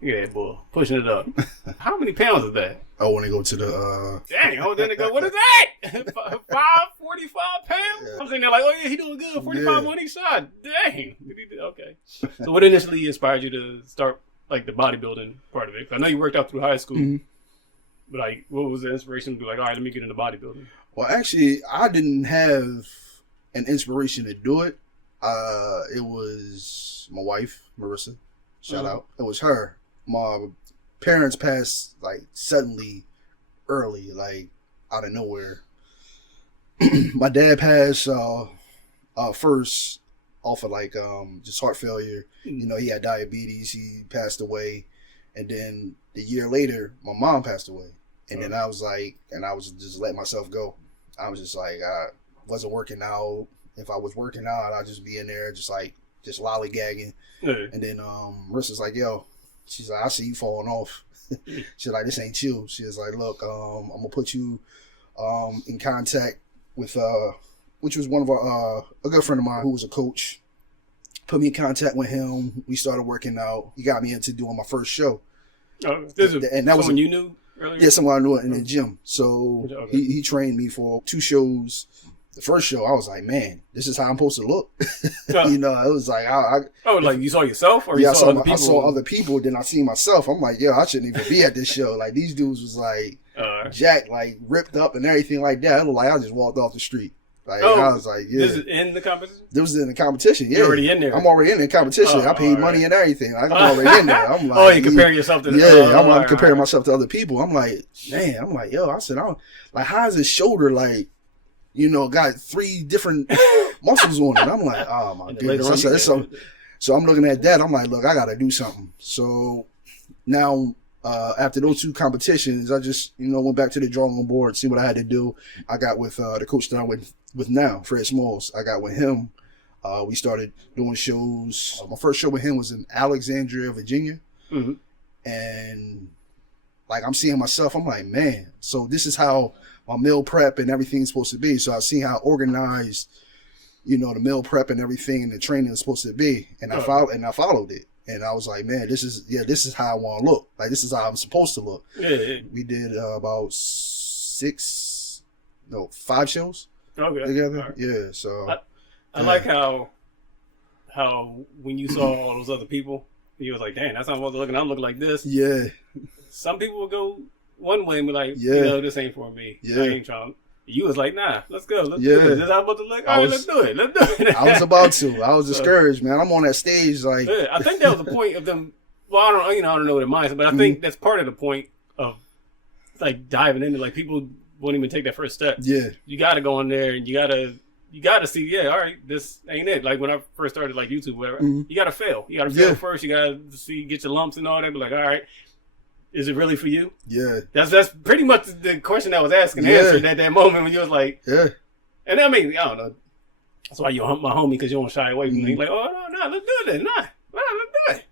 Yeah, boy, pushing it up. How many pounds is that? Oh, when they go to the Dang, then they go, what is that? 45 pounds? Yeah. I'm sitting there like, oh yeah, he doing good. 45 on each side. Dang. Okay. So what initially inspired you to start like the bodybuilding part of it? I know you worked out through high school, but like, what was the inspiration to be like, all right, let me get into bodybuilding? Well, actually, I didn't have an inspiration to do it. It was my wife, Marissa. Shout out. It was her. My parents passed like suddenly, early, like out of nowhere. My dad passed first off of like just heart failure. You know, he had diabetes. He passed away, and then the year later, my mom passed away. And then I was like, and I was just letting myself go. I was just like, I wasn't working out. If I was working out, I'd just be in there just lollygagging. And then Marissa's like, yo, she's like, I see you falling off. She's like, this ain't you. She was like, look, I'm gonna put you in contact with which was one of our a good friend of mine who was a coach. Put me in contact with him. We started working out. He got me into doing my first show. And that was someone you knew earlier? Yeah, someone I knew in the gym. So he trained me for 2 shows. The first show, I was like, man, this is how I'm supposed to look. You know, it was like, like you saw yourself, or yeah, you saw other people? I saw other people, then I seen myself. I'm like, yo, I shouldn't even be at this show. Like, these dudes was like, jacked, like ripped up and everything like that. It looked like I just walked off the street. Like, I was like, yeah. This is in the competition? This was in the competition, yeah. You're already in there? I'm already in the competition. I paid money and everything. Like, I'm already in there. I'm like, you comparing yourself to I'm comparing myself to other people. I'm like, man, yo, I said, like, how is his shoulder, like, you know, got 3 different muscles on it? I'm like, oh my goodness. So I'm looking at that. I'm like, look, I got to do something. So now, after those 2 competitions, I just, you know, went back to the drawing board, see what I had to do. I got with the coach that I'm with now, Fred Smalls. I got with him. We started doing shows. My first show with him was in Alexandria, Virginia. And like, I'm seeing myself, I'm like, man, so this is how my meal prep and everything's supposed to be. So I see how organized, you know, the meal prep and everything and the training is supposed to be. And I followed it. And I was like, man, this is how I want to look. Like, this is how I'm supposed to look. We did about 5 shows together. Right. Yeah, so I like how when you saw all those other people, you was like, dang, that's how I'm looking. I'm looking like this. Yeah. Some people will go one way and be like, you know, this ain't for me. I ain't trying. You was like, nah, let's go. Let's do this. This is how I'm about to look. All right, let's do it. I was about to. I was discouraged, man. I'm on that stage like. Yeah, I think that was the point of them. Well, I don't know their mindset, but I think that's part of the point of like diving into, like, people won't even take that first step. Yeah. You got to go in there and you got to see, yeah, all right, this ain't it. Like, when I first started like YouTube, whatever, you got to fail. You got to fail first. You got to see, get your lumps and all that. Be like, all right, is it really for you? Yeah. That's pretty much the question I was asking, answered at that moment when you was like, yeah. And I mean, I don't know. That's why you hump my homie, because you don't shy away from me. Like, oh, no, let's do it. Let's do it.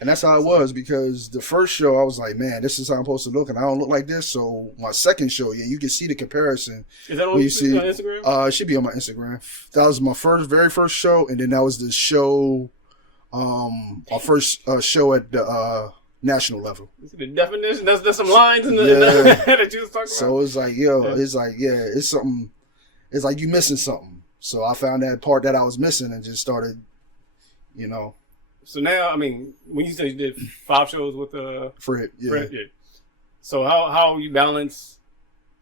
And that's how it was, because the first show I was like, man, this is how I'm supposed to look, and I don't look like this. So my second show, you can see the comparison. Is that on Instagram? It should be on my Instagram. That was my very first show, and then that was the show, our first show at the national level. The definition, there's some lines in the that you was talking about. So it's like, it's like, it's something. It's like you missing something. So I found that part that I was missing and just started, you know. So now, I mean, when you said you did 5 shows with Fred, yeah. So how you balance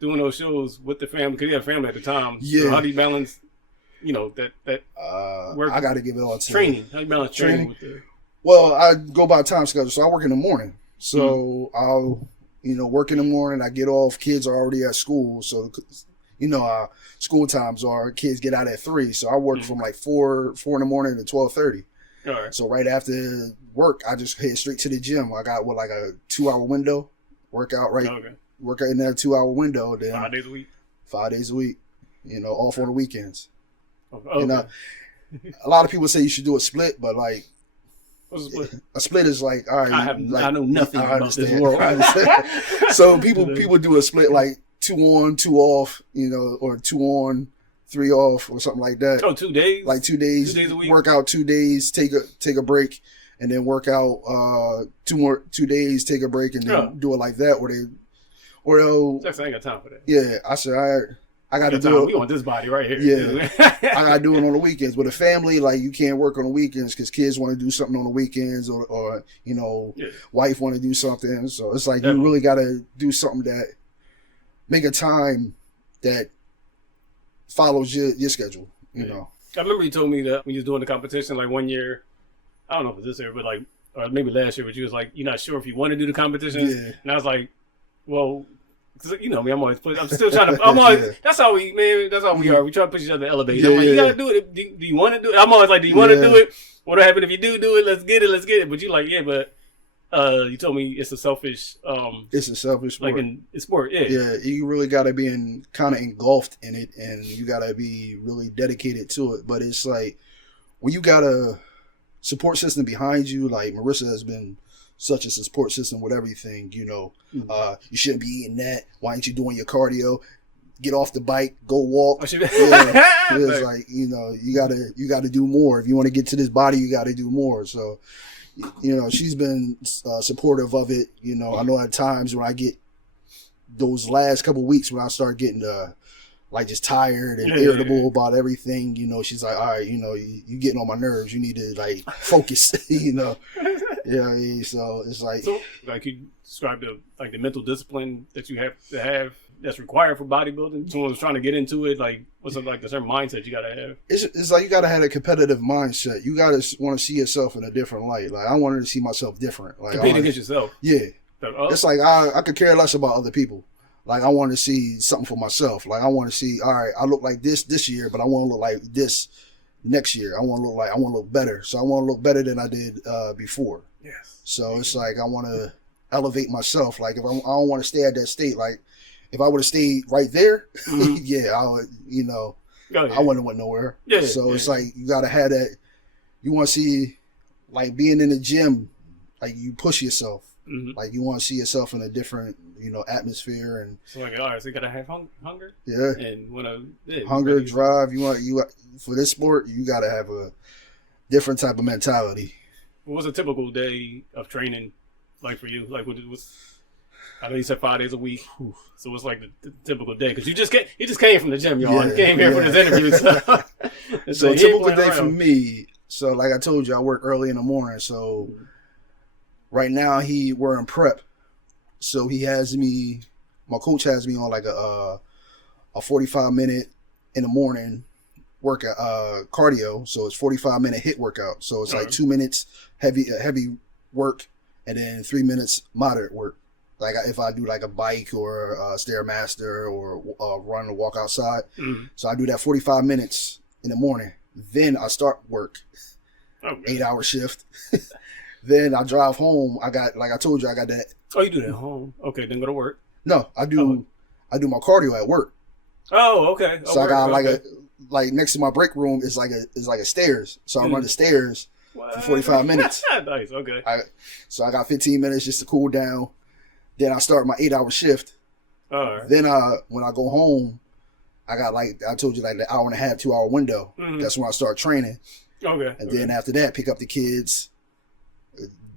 doing those shows with the family? Because you had a family at the time. Yeah. So how do you balance, you know, that work? I got to give it all to training. How do you balance training with the? Well, I go by time schedule, so I work in the morning. So I'll, work in the morning. I get off. Kids are already at school, so school times are kids get out at 3. So I work from like 4 in the morning to 12:30. All right. So right after work, I just head straight to the gym. I got like a 2-hour window, workout work out in that 2-hour window. Then 5 days a week. 5 days a week. Off on the weekends. Okay. And a lot of people say you should do a split, but like. What's a split? A split is like, all right. I know nothing about this world. I understand. So people do a split like 2 on, 2 off, or 2 on, 3 off, or something like that. Oh, 2 days? Like 2 days. 2 days a week. Work out 2 days, take a break, and then work out 2 days, take a break, and then do it like that. Or they'll. Jackson, I ain't got time for that. Yeah, I said I got to do it. We want this body right here. Yeah, I got to do it on the weekends. With a family, like you can't work on the weekends because kids want to do something on the weekends, or wife want to do something. So it's like you really got to do something that make a time that follows your schedule. You know. I remember you told me that when you was doing the competition, like one year, I don't know if it was this year, but like, or maybe last year, but you was like, you're not sure if you want to do the competition. Yeah. And I was like, well, cause you know me, I'm still trying to, that's how we are. We try to push each other to elevate. I'm like, you gotta do it. Do you want to do it? I'm always like, do you want to do it? What'll happen if you do it? Let's get it. But you like, yeah, but you told me it's a selfish sport. Like in sport, yeah. Yeah, you really got to be kind of engulfed in it, and you got to be really dedicated to it. But it's like when you got a support system behind you, like Marissa has been such a support system with everything. You know, you shouldn't be eating that. Why aren't you doing your cardio? Get off the bike, go walk. It's like, you know, you gotta do more. If you want to get to this body, you got to do more. So. You know, she's been supportive of it. You know, I know at times when I get those last couple of weeks when I start getting like just tired and irritable about everything, you know, she's like, all right, you know, you getting on my nerves. You need to like focus, you know. Yeah, so it's like. So, like you described the mental discipline that you have to have that's required for bodybuilding. Someone's trying to get into it, like what's like the certain mindset you gotta have? It's like you gotta have a competitive mindset. You gotta want to see yourself in a different light. Like I wanted to see myself different. Like competing against yourself. Yeah. It's like I could care less about other people. Like I want to see something for myself. Like I want to see, all right, I look like this year, but I want to look like this next year. I want to look better. So I want to look better than I did before. Yes. So it's like I want to elevate myself. Like if I don't want to stay at that state, like. If I would have stayed right there, I would, you know, I wouldn't have went nowhere. Yeah, so it's like you gotta have that. You want to see, like being in the gym, like you push yourself. Like you want to see yourself in a different, you know, atmosphere and. So like, all right, so you gotta have hunger. Yeah. And hunger, drive. You for this sport, you gotta have a different type of mentality. What was a typical day of training like for you? Like what was? I know you said 5 days a week, so it's like the typical day because you just came from the gym, y'all. You came here for this interview, so a typical day for me. So like I told you, I work early in the morning. So right now we're in prep, so he has me. My coach has me on like a 45-minute in the morning workout cardio. So it's 45-minute HIIT workout. So it's like 2 minutes heavy work, and then 3 minutes moderate work. Like if I do like a bike or a Stairmaster or run or walk outside. So I do that 45 minutes in the morning. Then I start work, 8-hour shift. Then I drive home. I got, like I told you, I got that. Oh, you do that at home? Okay, then go to work. No, I do my cardio at work. Oh, okay. So I got like next to my break room is like a stairs. So I run the stairs for 45 minutes. Nice, okay. So I got 15 minutes just to cool down. Then I start my 8-hour shift. All right. Then when I go home, I got like I told you, like the 1.5 hour, 2 hour window. That's when I start training. Okay. And then after that, pick up the kids,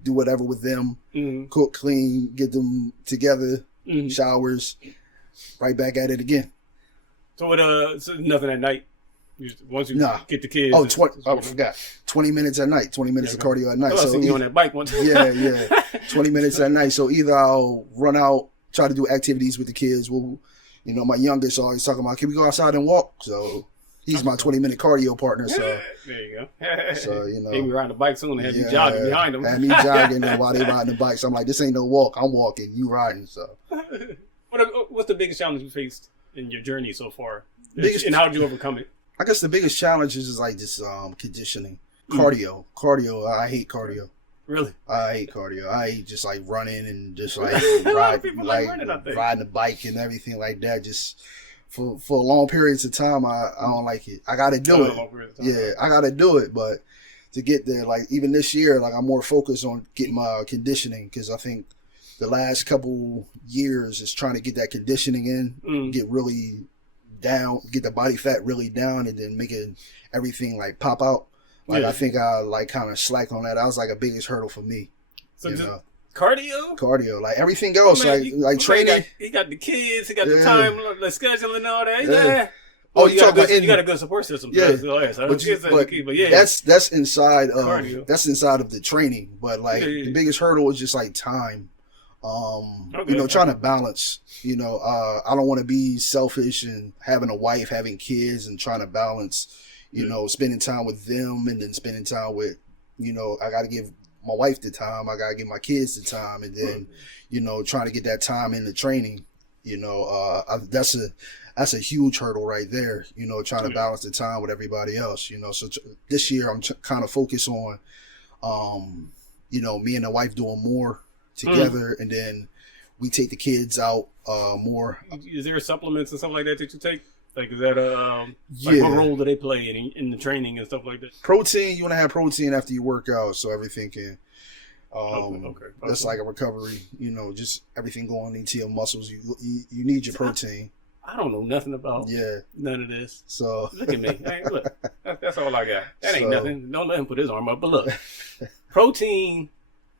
do whatever with them, cook, clean, get them together, showers, right back at it again. So so nothing at night. Once you get the kids. I forgot. 20 minutes at night. 20 minutes of cardio at night. I seen you on that bike one time. Yeah. 20 minutes at night. So either I'll run out, try to do activities with the kids. Well, you know, my youngest always talking about, can we go outside and walk? So he's my 20-minute cardio partner. So there you go. So, you know. Maybe riding the bike soon and have you jogging behind them. Have me jogging and while they riding the bike. So I'm like, this ain't no walk. I'm walking. You riding. So. What's the biggest challenge you faced in your journey so far? And how did you overcome it? I guess the biggest challenge is like just conditioning. Cardio. I hate cardio. Really? I hate cardio. I hate just like running and just like riding the bike and everything like that. Just for long periods of time, I don't like it. I gotta do it. Yeah, I gotta do it. But to get there, like even this year, like I'm more focused on getting my conditioning because I think the last couple years is trying to get that conditioning in, get really down, get the body fat really down, and then making everything like pop out. Like I think I like kind of slacked on that. That was like a biggest hurdle for me. So just cardio, like everything else, like training. He got the kids, he got the time, the scheduling and all that. Yeah. Oh, you got a good support system. Yeah, but yeah, that's inside of cardio. That's inside of the training. But like the biggest hurdle is just like time. Trying to balance. I don't want to be selfish and having a wife, having kids, and trying to balance. Spending time with them and then spending time with. I got to give my wife the time. I got to give my kids the time, and then trying to get that time in the training. That's a huge hurdle right there, trying to balance the time with everybody else, So this year I'm kind of focused on, me and the wife doing more together, and then we take the kids out more. Is there supplements and stuff like that you take? Like, is that what role do they play in the training and stuff like that? Protein, you want to have protein after you work out, so everything can. Okay. That's like a recovery, just everything going into your muscles. You need your protein. I don't know nothing about none of this. So look at me. Hey, look, that's all I got. That ain't nothing. Don't let him put his arm up. But look, protein.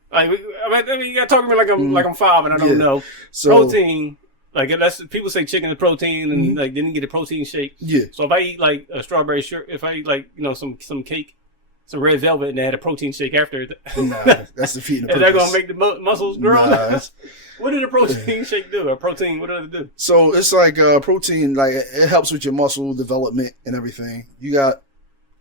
Like you gotta talk to me like I'm 5 and I don't know. So, protein. Like people say chicken is protein and like they didn't get a protein shake. Yeah. So if I eat like a strawberry shirt, if I eat like some cake, some red velvet, and they had a protein shake after it. Nah, that's defeating the purpose. Is that gonna make the muscles grow? Nah, what did a protein shake do? A protein, what does it do? So it's like protein, like it helps with your muscle development and everything. You got,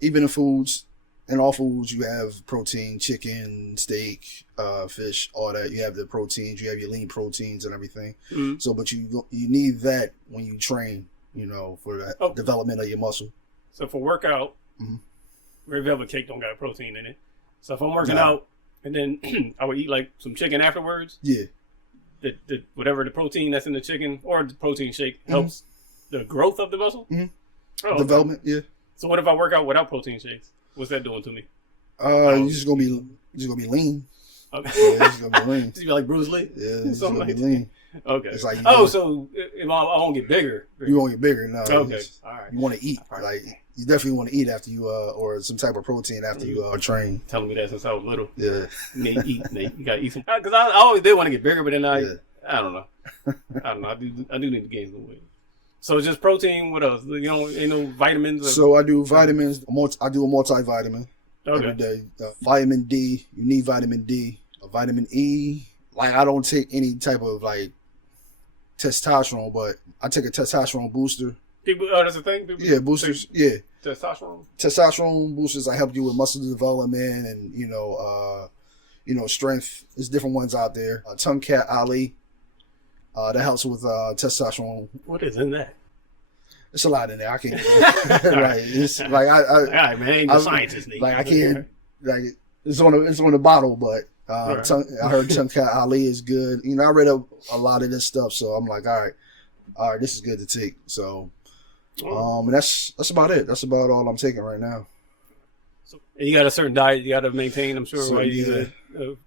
even in foods, in all foods, you have protein, chicken, steak, fish, all that. You have the proteins, you have your lean proteins and everything. Mm-hmm. So, but you need that when you train, for that development of your muscle. So for workout, red velvet cake don't got protein in it. So if I'm working out and then I would eat like some chicken afterwards. Yeah. The whatever the protein that's in the chicken or the protein shake helps the growth of the muscle. Mm-hmm. Oh, development, yeah. So what if I work out without protein shakes? What's that doing to me? You're just gonna be lean. Okay. Yeah, just gonna be lean. Just be like Bruce Lee. Yeah, just gonna be lean. Okay. It's like so if I won't get bigger. You won't get bigger. No. Okay. All right. You want to eat. Like you definitely want to eat after you or some type of protein after you train. Telling me that since I was little. Yeah. Nate, you gotta eat some. Because I always did want to get bigger, but then I don't know. I do need to gain some weight. So it's just protein. What else? Ain't no vitamins. So I do vitamins. I do a multivitamin every day. Vitamin D. You need vitamin D. Vitamin E. Like I don't take any type of like testosterone, but I take a testosterone booster. People, that's the thing. People boosters. Yeah. Testosterone boosters. I help you with muscle development and strength. There's different ones out there. Tonkat Ali. That helps with testosterone. What is in that? It's a lot in there. I can't. Right. It's like all right, man. Ain't the scientist. Like I can't. Like it's on the bottle, but I heard Tonkat Ali is good. I read a lot of this stuff, so I'm like, all right, this is good to take. So, and that's about it. That's about all I'm taking right now. So, and you got a certain diet you got to maintain, I'm sure, while you're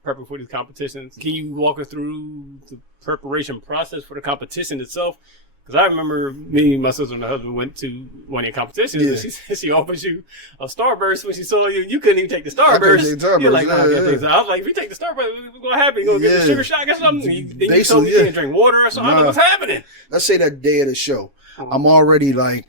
prepping for these competitions. Can you walk us through the preparation process for the competition itself? Because I remember me, my sister, and my husband went to one of your competitions, and she said she offered you a Starburst when she saw you. You couldn't even take the Starburst. You're like, I was like, if you take the Starburst, what's going to happen? You going to get a sugar shock or something? Then you told me you can't drink water or something. What's happening? Let's say that day of the show. I'm already like,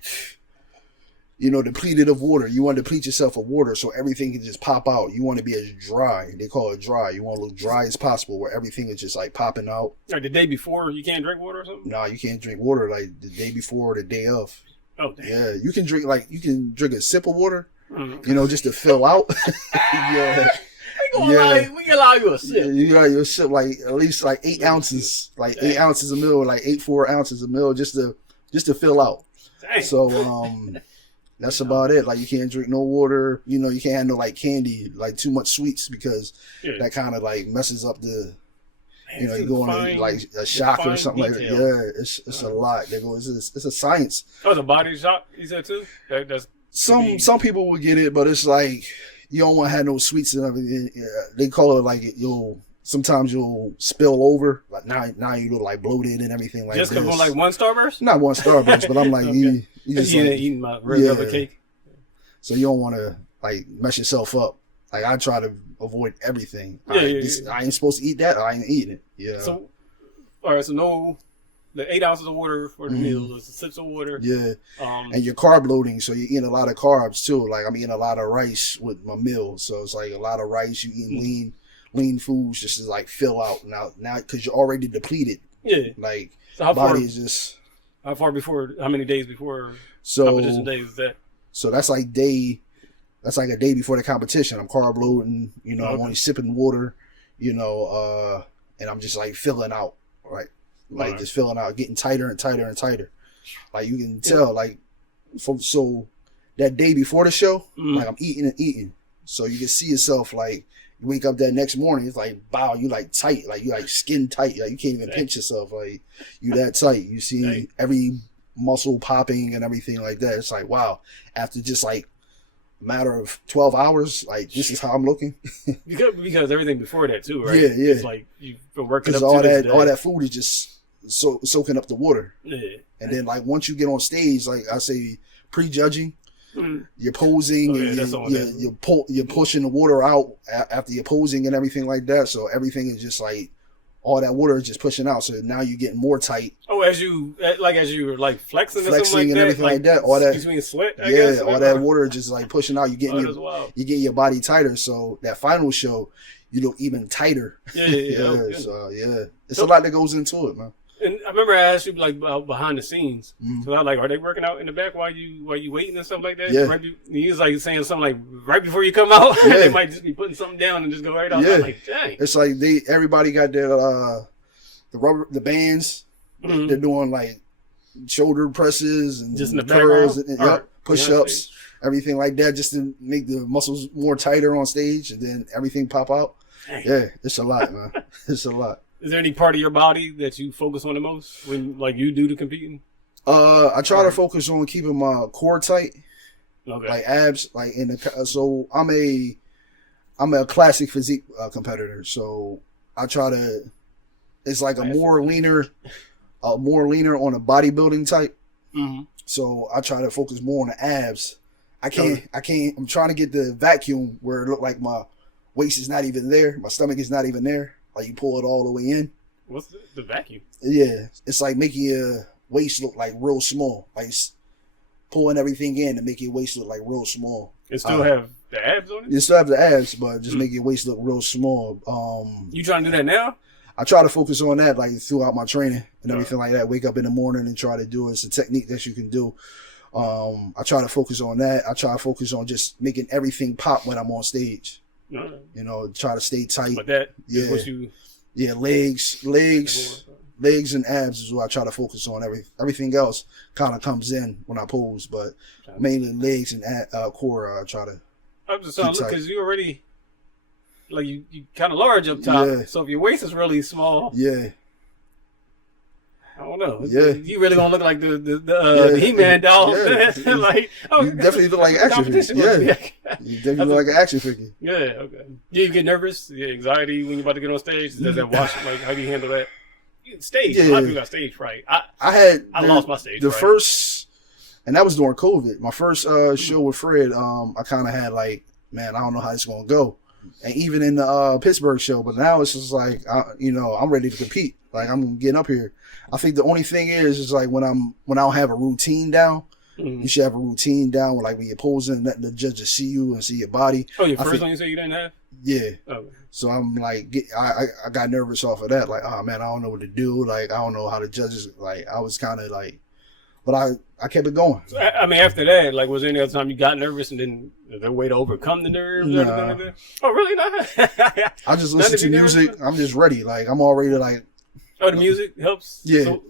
depleted of water. You want to deplete yourself of water so everything can just pop out. You want to be as dry. They call it dry. You want to look dry as possible where everything is just like popping out. Like the day before, you can't drink water or something? No, you can't drink water like the day before or the day of. Oh, damn. Yeah, you can drink a sip of water, just to fill out. Yeah. We allow you a sip. You got your sip like at least like 8 ounces, like 8 ounces a meal, like 4 ounces a meal just to fill out. Dang. So that's about it. Like you can't drink no water. You can't have no like candy, like too much sweets because that kind of like messes up the. You go on like a shock or something like that. Yeah, it's a lot. It's a science. Oh, it's a body shock. You said too. That's some people will get it, but it's like you don't want to have no sweets and everything. They call it like sometimes you'll spill over. Like now you look like bloated and everything like just this. Just like one Starburst? Not one Starburst, but I'm like, okay. you just eating my red velvet cake. So you don't want to, like mess yourself up. Like I try to avoid everything. Yeah, I ain't supposed to eat that. I ain't eating it. Yeah. So, all right. So no, the 8 ounces of water for the meal. The sips of water. Yeah. And you're carb loading, so you're eating a lot of carbs too. Like I'm eating a lot of rice with my meal, so it's like a lot of rice. You eating lean foods just to like fill out now because you're already depleted. Yeah. Like so how body far, is just. How far before? How many days before? So competition days is that? So that's like a day before the competition. I'm carb loading, I'm only sipping water, and I'm just like filling out, right? Like just filling out, getting tighter and tighter and tighter. Like you can tell, like so that day before the show, like I'm eating and eating. So you can see yourself like you wake up that next morning, it's like wow, you like tight, like you like skin tight, like you can't even pinch yourself, like you that tight. You see every muscle popping and everything like that. It's like wow, after just like matter of 12 hours, like this is how I'm looking. because everything before that too, right? Yeah. It's like you've been working up all to that day. all that food is just soaking up the water. Yeah. And then like once you get on stage, like I say, prejudging, you're posing, you're pushing the water out after you're posing and everything like that. So everything is just like all that water is just pushing out. So now you're getting more tight. Oh, as you're like flexing or something like and that, everything like that. All that between sweat, I guess, all that water just like pushing out. You're getting your body tighter. So that final show, you look even tighter. Yeah. So it's a lot that goes into it, man. And I remember I asked you like about behind the scenes. So I was like, are they working out in the back while you waiting and stuff like that? Yeah. He was like saying something like right before you come out, they might just be putting something down and just go right out. Yeah. I'm like, dang. It's like everybody got their the bands. They're doing like shoulder presses and just in the curls background? and push-ups, everything like that, just to make the muscles more tighter on stage, and then everything pop out. Dang. Yeah, it's a lot, man. It's a lot. Is there any part of your body that you focus on the most when like you do the competing? I try to focus on keeping my core tight, like abs, like so I'm a classic physique competitor, so I try to. It's like a more leaner on a bodybuilding type. So I try to focus more on the abs. I can't. I'm trying to get the vacuum where it look like my waist is not even there, my stomach is not even there. Like you pull it all the way in. What's the vacuum? Yeah, it's like making your waist look like real small, like pulling everything in to make your waist look like real small. It still have the abs on it? You still have the abs, but just make your waist look real small. You trying to do that now? I try to focus on that like throughout my training and everything like that. Wake up in the morning and try to do it. It's a technique that you can do. I try to focus on that. I try to focus on just making everything pop when I'm on stage. Try to stay tight. But that legs and abs is what I try to focus on. Everything else kind of comes in when I pose, but mainly legs and core. I try to. I'm just saying, look, because you already like you kind of large up top. Yeah. So if your waist is really small, I don't know. Yeah, you really gonna look like the He-Man doll. Yeah. Like, you definitely look like an action figure. Yeah, you definitely look like an action figure. Yeah, okay. Do you get nervous? Yeah, anxiety when you're about to get on stage? Does that wash? Like, how do you handle that? Stage. A lot of people got stage fright. I lost my stage fright. First, and that was during COVID. My first show with Fred, I kind of had like, man, I don't know how it's gonna go. And even in the Pittsburgh show, but now it's just like, I'm ready to compete. Like I'm getting up here. I think the only thing is like when I don't have a routine down. You should have a routine down where like when you're posing, letting the judges see you and see your body. Oh, your first one you said you didn't have? Yeah. Okay. So I'm like, I got nervous off of that. Like, oh man, I don't know what to do. Like, I don't know how the judges. Like, I was kind of like, but I kept it going. So, I mean, after that, like, was there any other time you got nervous and then is there a way to overcome the nerves? Or anything like that? Oh, really? Not? I just listen to music. I'm just ready. Like, I'm already like. Oh, the music helps. Yeah. So,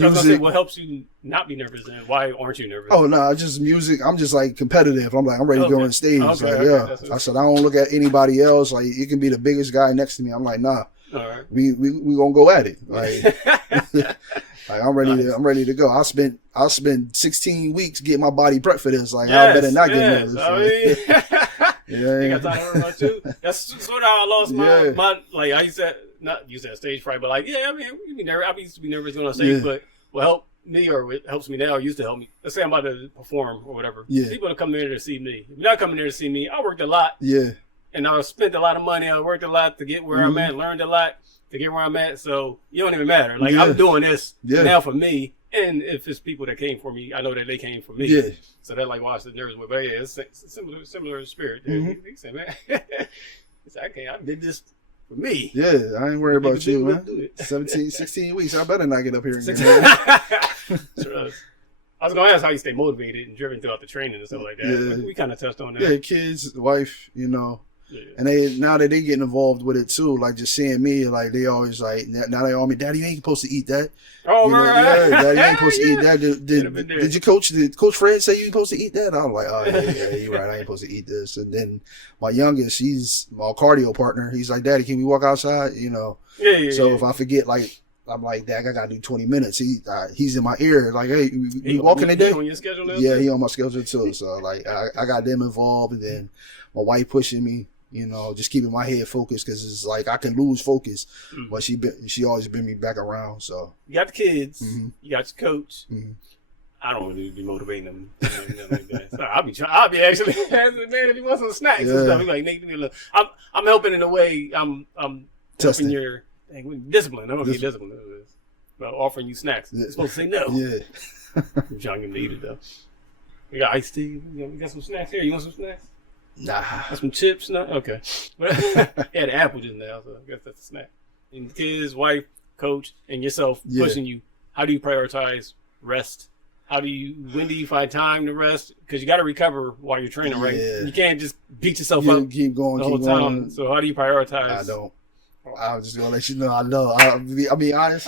I was gonna say, what helps you not be nervous and why aren't you nervous? Oh no, just music. I'm just like competitive. I'm ready to go on stage. I said I don't look at anybody else. Like you can be the biggest guy next to me. I'm like, nah. All right. We gonna go at it. Like, like I'm ready to go. I spent 16 weeks getting my body prepped for this. Like I better not get nervous. I mean, you got time to worry about too. That's sort of how I lost my like I used to. Not use that stage fright, but like, yeah, I mean, you be nervous. I used to be nervous going on stage, but will help me or it helps me now or used to help me. Let's say I'm about to perform or whatever. Yeah. People that come in there to see me. If you're not coming there to see me, I worked a lot. Yeah. And I spent a lot of money. I worked a lot to get where I'm at, learned a lot to get where I'm at. So you don't even matter. Like I'm doing this now for me. And if it's people that came for me, I know that they came for me. Yeah. So that like watch the nerves with. But yeah, it's a similar spirit. He said, man, I did this for me. Yeah, I ain't worried about you, man. 17, 16 weeks. I better not get up here again. Sure. I was gonna ask how you stay motivated and driven throughout the training and stuff like that. Yeah. We kind of touched on that. Yeah, kids, wife, you know. Yeah. And now that they getting involved with it too, like just seeing me, like they always like now they all me, Daddy, you ain't supposed to eat that. Oh, you know, right. Yeah, Daddy, you ain't supposed to eat that. Did your coach, did Coach Fred say you ain't supposed to eat that? I was like, oh yeah, you're right, I ain't supposed to eat this. And then my youngest, he's my cardio partner. He's like, Daddy, can we walk outside? You know. So if I forget, like. I'm like, Dad, I gotta do 20 minutes. He's in my ear, like, hey, we walking today? On your schedule now? Yeah, he on my schedule too. So like, I got them involved, and then my wife pushing me, you know, just keeping my head focused because it's like I can lose focus, but she always bring me back around. So you got the kids, you got your coach. I don't really be motivating them. Like that. So I'll be actually asking, man, if you want some snacks and stuff, he's like, Nate, give me a little. I'm helping in a way. I'm helping your. Discipline. I'm gonna get disciplined. About offering you snacks. You're supposed to say no. Yeah. I'm trying to eat it though. We got iced tea. You got some snacks here. You want some snacks? Nah. Got some chips? No. Okay. Had an apple just now, so I guess that's a snack. And the kids, wife, coach, and yourself pushing you. How do you prioritize rest? When do you find time to rest? Because you got to recover while you're training, right? You can't just beat yourself up keep going, the whole time. So how do you prioritize? I don't. I'm just gonna let you know. I know. I'll be honest.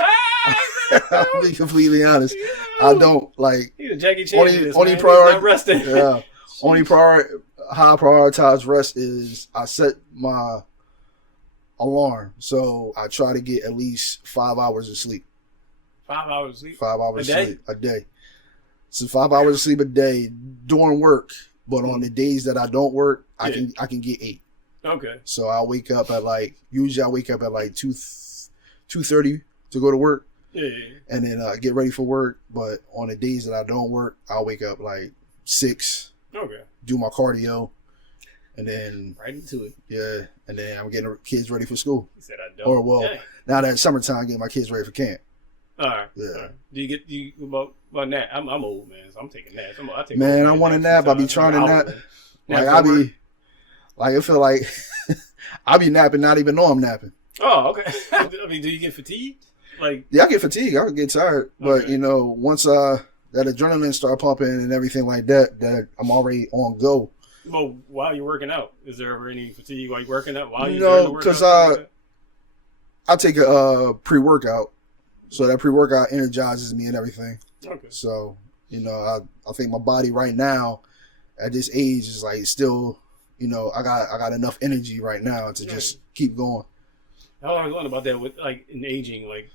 I'll be completely honest. I don't like. Jackie Chan only priority. Yeah. Only priority. How I prioritize rest is I set my alarm, so I try to get at least 5 hours of sleep. 5 hours of sleep. 5 hours of sleep a day. So 5 hours of sleep a day during work, but on the days that I don't work, I can get 8. Okay. So I wake up at usually I wake up at like 2:30 to go to work. Yeah. And then get ready for work. But on the days that I don't work, I'll wake up like 6. Okay. Do my cardio. And then right into it. Yeah. And then I'm getting the kids ready for school. He said I don't. Now that it's summertime, getting my kids ready for camp. All right. Yeah. All right. Do you about nap? I'm old, man, so I'm taking naps. I want to nap. I be trying to nap. Like I feel like I be napping, not even know I'm napping. Oh, okay. I mean, do you get fatigued? Like, yeah, I get fatigued. I get tired, but you know, once that adrenaline start pumping and everything like that I'm already on go. Well, while you're working out, is there ever any fatigue while you're working out? No, because I take a pre-workout, so that pre-workout energizes me and everything. Okay. So you know, I think my body right now at this age is like still. You know, I got enough energy right now to just keep going. How long are you going about that with like in aging? Like,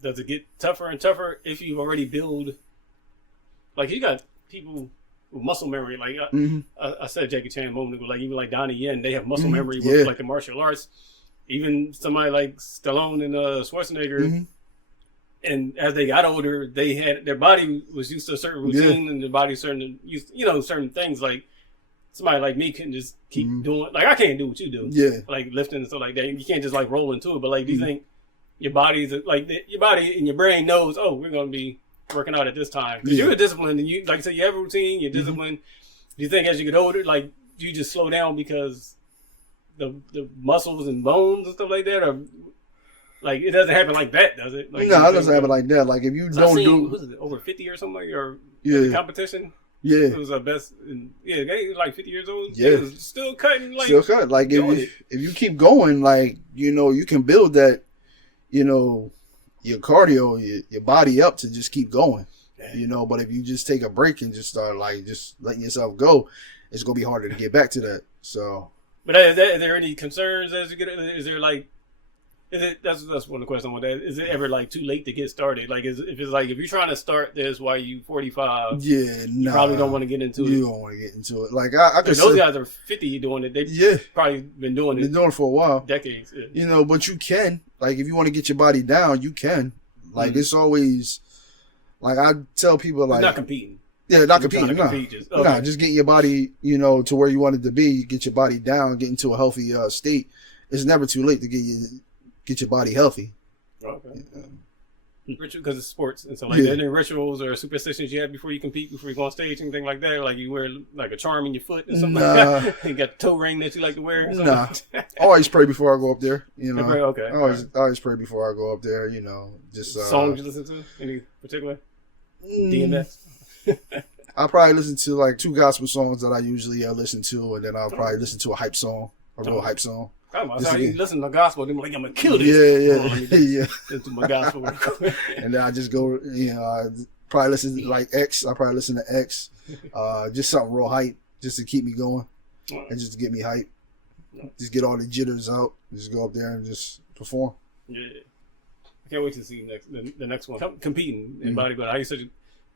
does it get tougher and tougher if you already build? Like, you got people with muscle memory. Like I said, Jackie Chan a moment ago. Like even like Donnie Yen, they have muscle memory with like the martial arts. Even somebody like Stallone and Schwarzenegger. And as they got older, they had their body was used to a certain routine, and their body certain things like. Somebody like me can just keep doing, like I can't do what you do, like lifting and stuff like that. You can't just like roll into it. But like, do you think your body's like your body and your brain knows? Oh, we're gonna be working out at this time because you're disciplined and you like I said, you have a routine. You're disciplined. Do you think as you get older, like do you just slow down because the muscles and bones and stuff like that, or like it doesn't happen like that, does it? Like, no, it doesn't happen like that. Like if you don't was it over 50 or something, or competition? Yeah, it was our best. He was like 50 years old. Yeah, he was still cutting. Like if you keep going, like you know, you can build that. You know, your cardio, your body up to just keep going. Yeah. You know, but if you just take a break and just start like just letting yourself go, it's gonna be harder to get back to that. So, but are there any concerns as you get? Is there like? That's one of the questions I want to ask. Is it ever like too late to get started? Like, if you're trying to start this while you 45, you probably don't want to get into it. You don't want to get into it. Like I could those guys are 50 doing it. They've probably been doing it. Been doing it for a while, decades. Yeah. You know, but you can like if you want to get your body down, you can. Like it's always Like I tell people, like not competing. Yeah, not competing. Just getting your body, to where you want it to be. Get your body down, get into a healthy state. It's never too late to get your body healthy. Okay. Ritual, because it's sports, and so like any rituals or superstitions you have before you compete, before you go on stage, anything like that. Like you wear like a charm in your foot or something like that. You got a toe ring that you like to wear. Nah, I always pray before I go up there. Okay. I always pray before I go up there. Just songs you listen to, any particular? DMX. I'll probably listen to like 2 gospel songs that I usually listen to, and then I'll probably listen to a hype song, a real hype song. How you listen to gospel, then like I'm gonna kill this. Yeah. Listen to my gospel. And then I just go, I probably listen to like X. I probably listen to X, just something real hype, just to keep me going, and just to get me hype. Just get all the jitters out. Just go up there and just perform. Yeah, I can't wait to see the next one. Competing in bodybuilding. How you set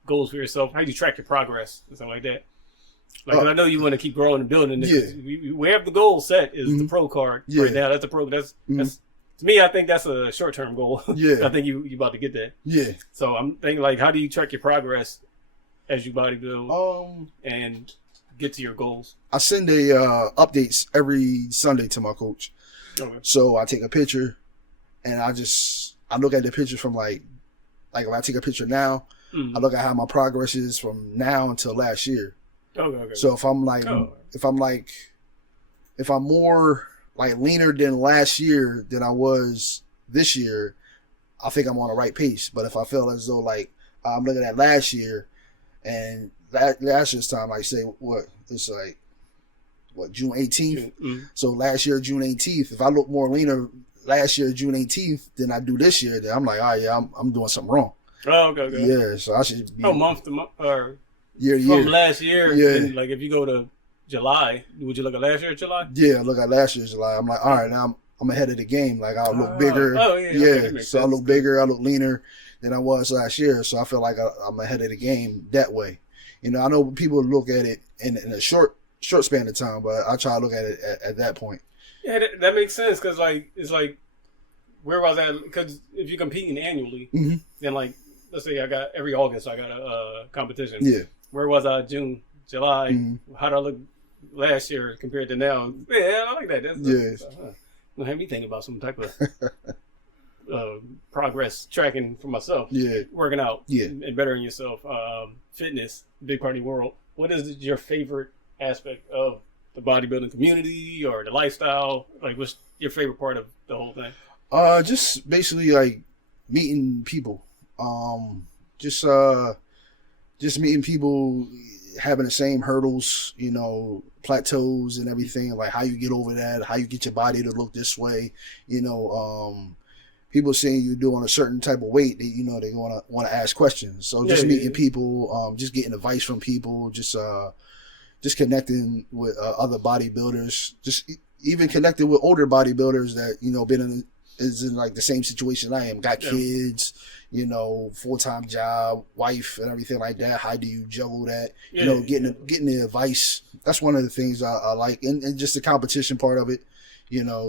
goals for yourself? How do you track your progress and something like that? Like, I know you want to keep growing and building this. Yeah. We have the goal set is the pro card right now. That's the pro. That's to me. I think that's a short term goal. Yeah. I think you about to get that. Yeah. So I'm thinking like, how do you track your progress as you bodybuild and get to your goals? I send updates every Sunday to my coach. Okay. So I take a picture, and I look at the picture from like if I take a picture now, I look at how my progress is from now until last year. Okay. So if I'm more like leaner than last year than I was this year, I think I'm on the right pace. But if I feel as though like I'm looking at last year and last year's time, like say June 18th. So last year June 18th, if I look more leaner last year June 18th than I do this year, then I'm like, I'm doing something wrong. Oh, okay. Yeah, so I should be month to month or year from last year. Yeah. Like if you go to July, would you look at last year's July? Yeah, I look at last year's July. I'm like, all right, now I'm ahead of the game. Like I'll look bigger. Oh yeah. Okay, so I look bigger. I look leaner than I was last year. So I feel like I'm ahead of the game that way. I know people look at it in a short span of time, but I try to look at it at that point. Yeah, that makes sense because like it's like where was I? Because if you're competing annually, then like. Let's say every August I got a competition. Yeah. Where was I June, July? How did I look last year compared to now? Yeah, I like that. That's Don't have me thinking about some type of progress tracking for myself. Yeah. Working out. Yeah. And bettering yourself. Fitness, big part of the world. What is your favorite aspect of the bodybuilding community or the lifestyle? Like, what's your favorite part of the whole thing? Just basically like meeting people. Just meeting people, having the same hurdles, plateaus and everything, like how you get over that, how you get your body to look this way, people seeing you doing a certain type of weight, they want to ask questions. So just meeting people, just getting advice from people, just connecting with other bodybuilders, just even connecting with older bodybuilders that, been in like the same situation I am, got kids, full-time job, wife and everything like that. How do you juggle that? Getting the advice. That's one of the things I like. And just the competition part of it,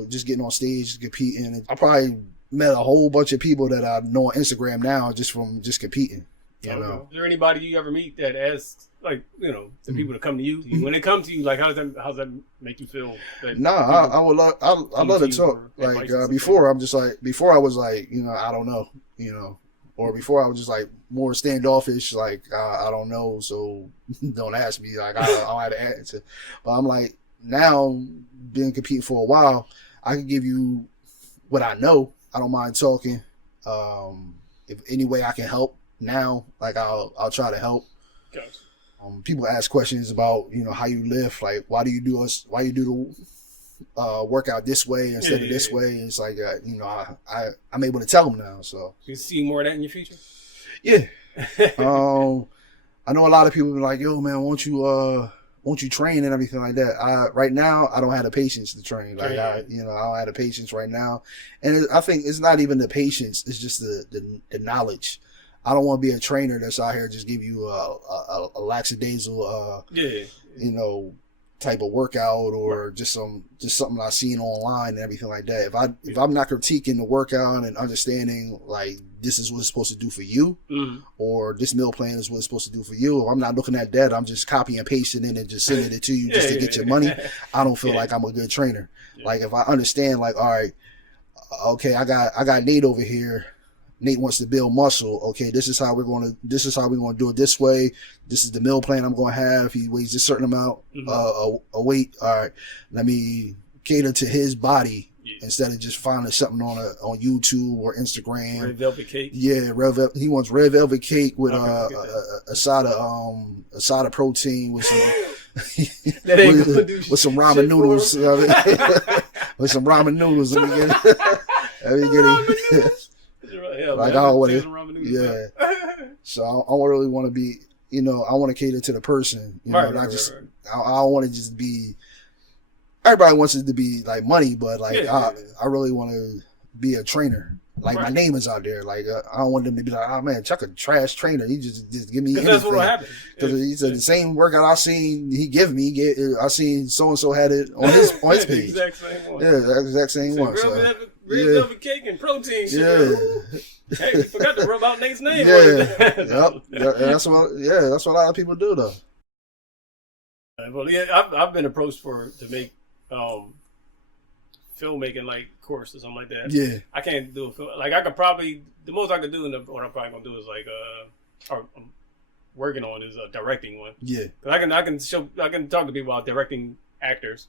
just getting on stage, competing. I probably met a whole bunch of people that I know on Instagram now just from just competing. Is there anybody you ever meet that asks, like, the people to come to you? When they come to you, like, how does that make you feel? I would love, I love to talk. Like, before I was like, I don't know, or before I was just like more standoffish, like, I don't know, so don't ask me, like, I don't have to answer. But I'm like, now, been competing for a while, I can give you what I know. I don't mind talking. If any way I can help now, like, I'll try to help. Gotcha. People ask questions about, how you lift, like, why do you do the workout this way instead of this way? It's like, I'm able to tell them now. So you see more of that in your future? Yeah. I know a lot of people be like, yo, man, won't you train and everything like that? Right now, I don't have the patience to train. Like, I don't have the patience right now. And I think it's not even the patience. It's just the knowledge. I don't want to be a trainer that's out here just give you a lackadaisical, type of workout or just something I seen online and everything like that. If I'm not critiquing the workout and understanding like this is what it's supposed to do for you, or this meal plan is what it's supposed to do for you, if I'm not looking at that, I'm just copying and pasting it and just sending it to you just to get your money. I don't feel like I'm a good trainer. Like if I understand, like, all right, okay, I got Nate over here. Nate wants to build muscle. Okay, this is how we're going to do it this way. This is the meal plan I'm going to have. He weighs a certain amount a weight. All right, let me cater to his body instead of just finding something on YouTube or Instagram. Red velvet cake. Yeah, he wants red velvet cake with a side of protein with some with some ramen noodles. With some ramen noodles. Like I don't want to, So I really want to be, I want to cater to the person, I don't want to just be. Everybody wants it to be like money, but like I really want to be a trainer. Like my name is out there. Like I don't want them to be like, oh man, Chuck a trash trainer. He just give me anything. That's what will happen. Because he said the same workout I seen he give me. I seen so and so had it on his page. The exact same one. Yeah, the exact same one. Red velvet cake and protein. Hey, we forgot to rub out Nate's name. That's what a lot of people do though. Well, I've been approached to make filmmaking like course or something like that. Yeah, I can't do it. Like I could probably the most I could do, and what I'm probably gonna do is like or I'm working on is a directing one. Yeah, because I can talk to people about directing actors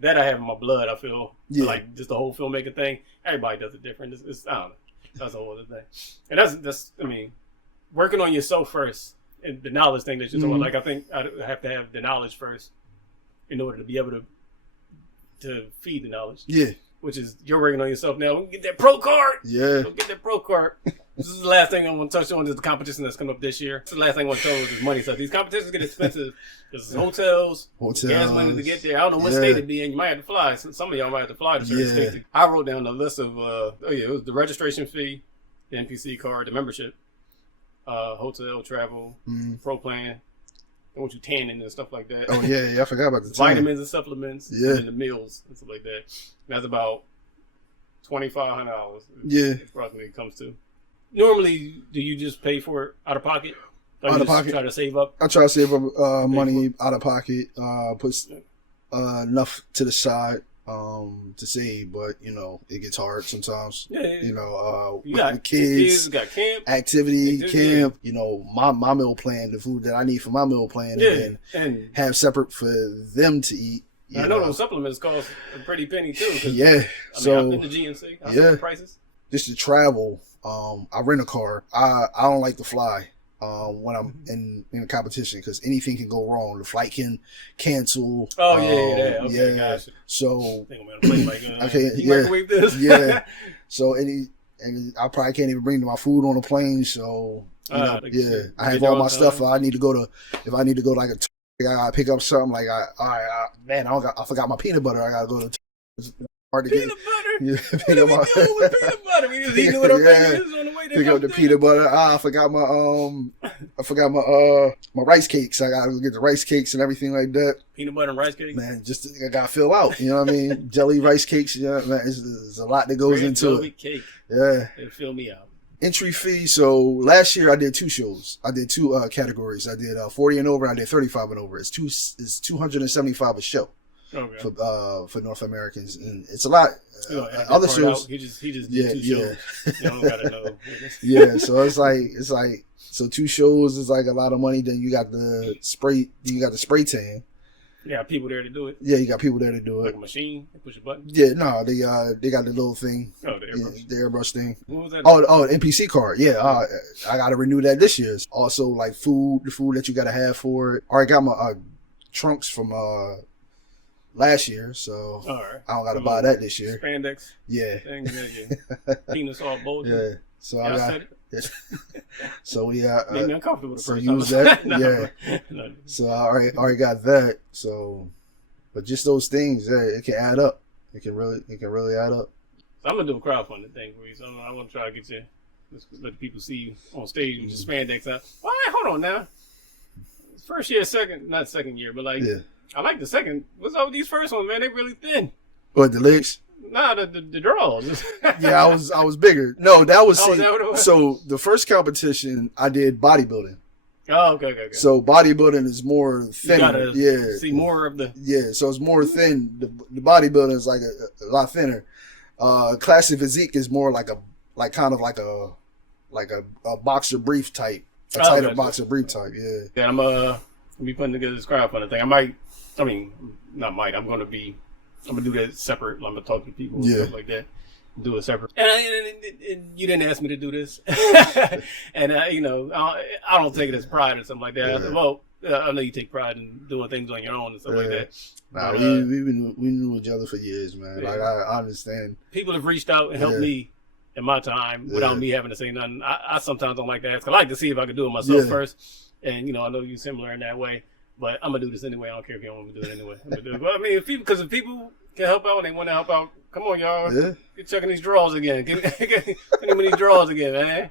that I have in my blood. I feel like just the whole filmmaking thing. Everybody does it different. It's I don't know. That's a whole other thing, and that's I mean, working on yourself first. And the knowledge thing that you're talking about, like I think I have to have the knowledge first in order to be able to feed the knowledge. Yeah. Which is you're working on yourself now. Get that pro card. Yeah. Go get that pro card. This is the last thing I want to touch on is the competition that's coming up this year. This is the last thing I want to tell you is money stuff. These competitions get expensive. There's hotels, gas money to get there. I don't know what state it'd be in. You might have to fly. Some of y'all might have to fly to certain states. I wrote down a list of it was the registration fee, the NPC card, the membership. Hotel, travel, pro plan. I want you tanning and stuff like that. Oh yeah, I forgot about the vitamins and supplements. Yeah, and the meals and stuff like that. And that's about $2,500. Yeah, approximately it comes to. Normally, do you just pay for it out of pocket? Or out of pocket. Try to save up. I try to save up money out of pocket. Put enough to the side. To save, but it gets hard sometimes. Yeah. You got kids, got camp, activity, camp. My meal plan, the food that I need for my meal plan, and have separate for them to eat. I know those supplements cost a pretty penny too. I've been to GNC. I see the prices. Just to travel, I rent a car. I don't like to fly. When I'm in a competition, because anything can go wrong. The flight can cancel. Oh okay, gotcha. So microwave this. So I probably can't even bring my food on the plane. So I have all my stuff. If I need to go like I gotta pick up something. Like I forgot my peanut butter. I gotta go to. Hard to peanut butter. Yeah, peanut butter. With peanut butter. We was eating with our fingers on the way to pick up the peanut butter. I forgot my rice cakes. I gotta go get the rice cakes and everything like that. Peanut butter and rice cakes. Man, I gotta fill out. You know what I mean? Jelly rice cakes. Man, there's a lot that goes into it. Cake. Yeah. It'll fill me out. Entry fee. So last year I did 2 shows. I did 2 categories. I did 40 and over. And I did 35 and over. It's $275 a show. Okay. For North Americans, and it's a lot. Other shows, he just did 2 shows. You don't gotta know. Yeah, so it's like 2 shows is like a lot of money. Then you got the spray tan. You got people there to do it. Yeah, you got people there to do it. Like a machine, they push a button. Yeah, no, they got the little thing. Oh, the airbrush thing. What was that? Oh, the NPC card. Yeah, I got to renew that this year. Also, like the food that you got to have for it. I already got my trunks from last year, so I don't got to buy that this year. Spandex. Yeah. Penis all bulging. Yeah. So I got it. So made me uncomfortable the first use that. No. So I already got that. So, but just those things, it can add up. It can really add up. So I'm gonna do a crowdfunding thing for you. So I want to try to get you, let people see you on stage with your spandex out. All right, hold on now. First year, not second year, but like I like the second. What's up with these first ones, man? They really thin. What, the legs? Nah, the draws. Yeah, I was bigger. No, that was, is that what it was? So the first competition I did bodybuilding. Oh, okay. So bodybuilding is more thinner. You gotta see more of the. Yeah, so it's more thin. The bodybuilding is like a lot thinner. Classic physique is more like a boxer brief type, a tighter boxer brief type. Yeah. Yeah, I'm gonna be putting together this crowdfunding thing. I'm gonna do that separate. I'm gonna talk to people and stuff like that. Do it separate. And you didn't ask me to do this, and I don't take it as pride or something like that. Yeah. Well, I know you take pride in doing things on your own and stuff like that. Nah, we knew each other for years, man. Yeah. Like I understand. People have reached out and helped me in my time without me having to say nothing. I sometimes don't like to ask. I like to see if I can do it myself first, and I know you're similar in that way. But I'm gonna do this anyway. I don't care if you don't want me to do it anyway. I'm gonna do it. But I mean, if people can help out and they want to help out, come on, y'all. Yeah. Get checking these draws again. Get me these draws again, man.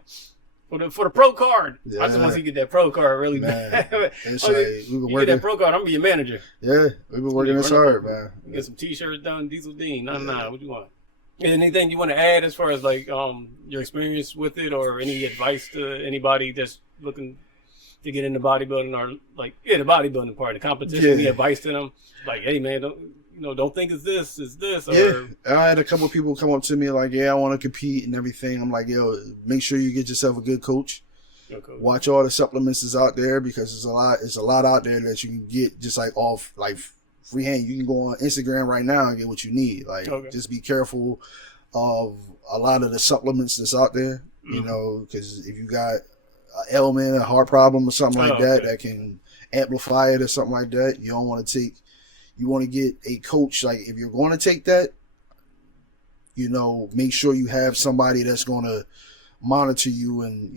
For the pro card. Yeah. I just want to see you get that pro card really bad. You get that pro card, I'm gonna be your manager. Yeah, we've been working this hard, man. Get some t-shirts done, Diesel Dean. Nah, what you want? Anything you want to add as far as like your experience with it, or any advice to anybody that's looking to get into bodybuilding, or like the bodybuilding part, the competition? Any advice to them? Like, hey man, don't think it's this. Or... I had a couple of people come up to me like, I want to compete and everything. I'm like, make sure you get yourself a good coach. Okay. Watch all the supplements that's out there, because it's a lot out there that you can get just like off like freehand. You can go on Instagram right now and get what you need. Like, just be careful of a lot of the supplements that's out there, because if you got an ailment, a heart problem or something like that can amplify it or something like that, you don't want to take. You want to get a coach. Like, if you're going to take that, make sure you have somebody that's going to monitor you and,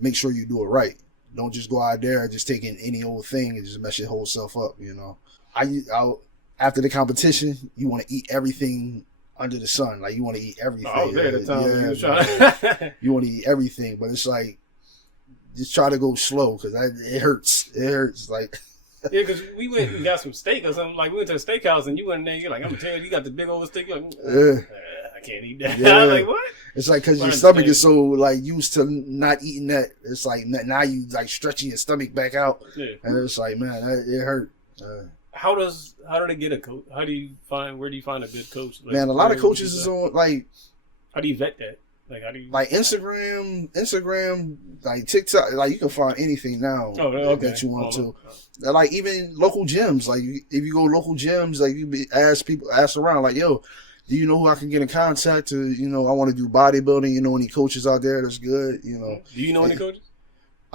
make sure you do it right. Don't just go out there just taking any old thing and just mess your whole self up, After the competition, you want to eat everything under the sun. Like, you want to eat everything. I was there at the time. You want to eat everything, but it's like, just try to go slow, because it hurts. It hurts, like... Yeah, because we went and got some steak or something. Like, we went to a steakhouse and you went in there, you're like, I'm going to tell you, you got the big old steak. You're like, I can't eat that. I was like, what? It's like, because your stomach is so, like, used to not eating that. It's like, now you, like, stretching your stomach back out. Yeah. And it's like, man, it hurt. How do they get a coach? Where do you find a good coach? Like, man, a lot of coaches is on, like... How do you vet that? Like, how do you... Like, Instagram, like, TikTok, like, you can find anything now that you want to. Like, even local gyms. Like, if you go local gyms, like, you ask around, like, do you know who I can get in contact to, I want to do bodybuilding, any coaches out there that's good, Do you know any coaches?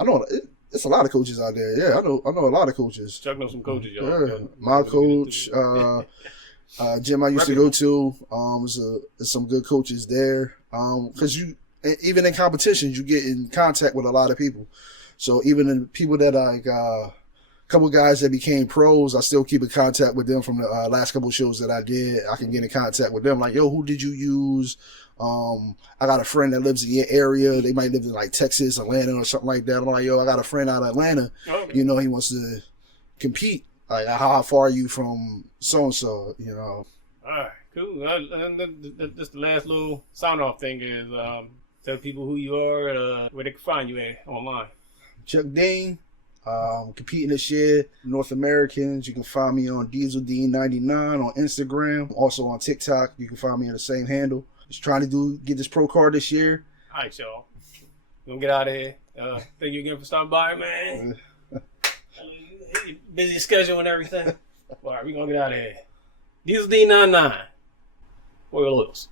I know, it's a lot of coaches out there. Yeah, I know a lot of coaches. Chuck knows some coaches, y'all. Yeah. My coach, gym I used to go to, there's some good coaches there. Because even in competitions, you get in contact with a lot of people. So even in people that like a couple guys that became pros, I still keep in contact with them from the last couple of shows that I did. I can get in contact with them. Like, who did you use? I got a friend that lives in your area. They might live in like Texas, Atlanta, or something like that. I'm like, I got a friend out of Atlanta. Okay. He wants to compete. Like, how far are you from so and so? All right. Cool. And just the last little sound off thing is tell people who you are, where they can find you at online. Chuck Dean, competing this year, North Americans. You can find me on Diesel Dean 99 on Instagram. Also on TikTok, you can find me on the same handle. Just trying to get this pro card this year. All right, y'all. We're gonna get out of here. Thank you again for stopping by, man. Busy schedule and everything. All right, we're gonna get out of here. Diesel Dean 99. Or Lyles.